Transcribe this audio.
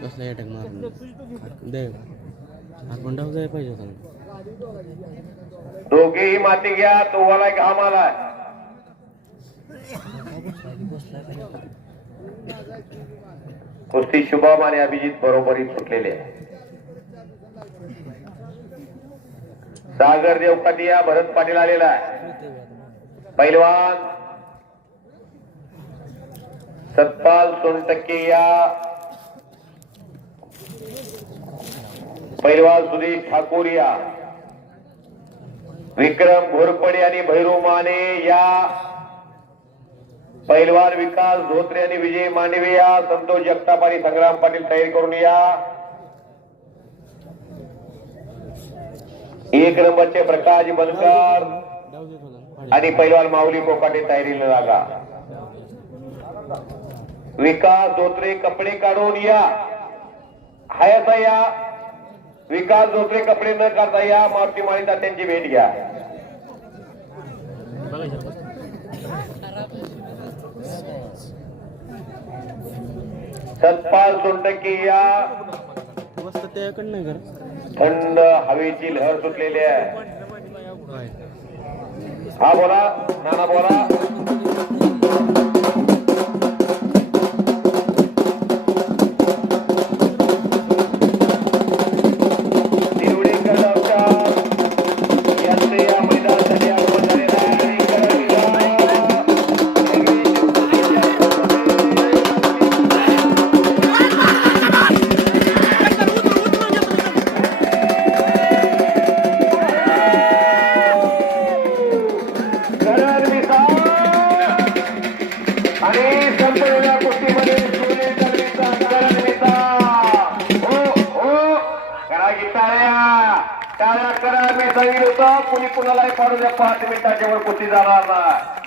कसला अटॅक मारला तुझी आपण डाव जायला पाहिजे होता दोघेही माती घ्या तो घाम आलाय. कुस्ती शुभम आणि अभिजित बरोबरी सुटलेले. सागर सागर देवकाटिया भरत पाटील आलेला आहे. पैलवान सतपाल सोनटक्के या पैलवान सुधीर ठाकूर या विक्रम घोरपडे आणि भैरू माने या पैलवान विकास धोत्रे आणि विजय मांडवे या संतोष जगताप आणि संग्राम पाटील तयार करून या. एक नंबरचे प्रकाश बनकर आणि पैलवान माऊली कोकाटे तयारीला लागा विकास धोत्रे कपडे काढून या. हायचा या. विकास धोत्रे कपडे न काढता या. मारुती माळी त्यांची भेट घ्या. सतपाल सोनटक्के या. थंड हवेची लहर सुटलेली आहे. हा बोला नाना बोला. हो, हो. टाळ्या. करा मी सांगितलं होतं. कुणी कुणालाही पाडू द्या पाच मिनिटाच्या वर कुस्ती जाणार नाही.